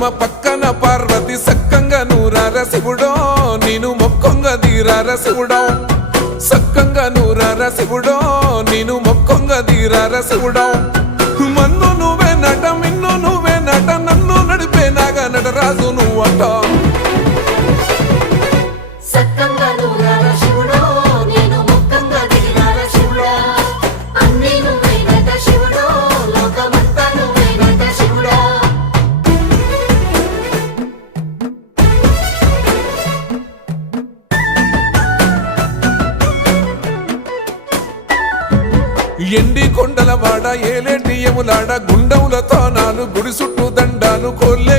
పద్మ పక్కన పార్వతి సక్కంగా నూరార శివుడో నేను మొక్కొంగ దీరార శివుడో సక్కంగా నూరార శివుడో నేను మొక్కొంగ దీరార శివుడో మన్ను నువ్వే నట మిన్ను నువ్వే నట నన్ను నడిపే నాగా నటరాజు నువ్వట ఎండి కొండల వాడ ఏలేటి యములాడ గుండములతో నాలు గుడి చుట్టూ దండాలు కోల్లే